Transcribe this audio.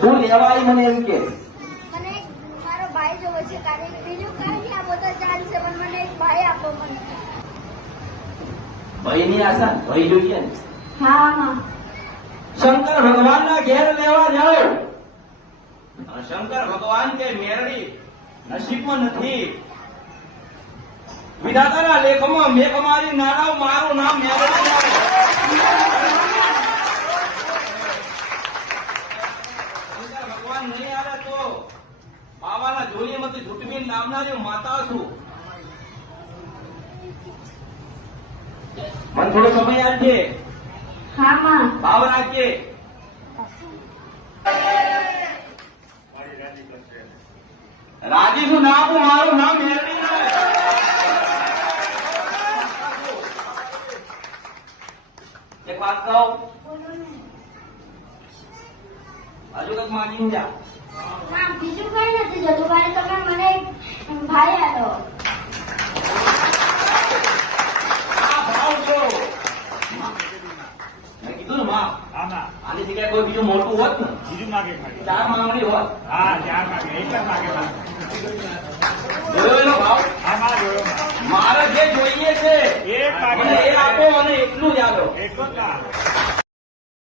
તું લેવા આવી મને એમ કે મને મારો ભાઈ જોવે છે કારણ બીજું કઈ નહીં આપો તો ચાલશે પણ મને એક ભાઈ આપો મને. ભાઈ ની આશા ભાઈ જોઈએ ને. હા હા શંકર ભગવાન ના ઘેર લેવા જાઓ. અને શંકર ભગવાન કે મેરડી નસીબમાં નથી. વિધાતાના લેખમાં મેં અમારી નાના મારું નામ મેરડી આવે. શંકર ભગવાન નહીં આવે તો બાવાના જોડીમાંથી જુટમીન નામનારી માતા છું. મને થોડો સમય આપજે. હા માં ભાવ રાખજે. રાજી શું નામ મારું નામ મેરડી આવે. એક વાત કહું હજુ કઈક માગી જા. માં બીજું કઈ નથી જતું ભાઈ તમે મને એક ભાઈ આપો. આ ભાવ જો મેં કીધું ને માં આની જગ્યાએ કોઈ બીજું મોટું હોત ને બીજું માગે ખાલી. ચાર માંગણી હોત. હા, ચાર માગે, એક જ માગે માગે. જોયો એનો ભાવ. હા, માં જોયો માં. મારે જે જોઈએ છે એક માગે મને એ આપો અને એટલું જ આપો. એટલો જ ના.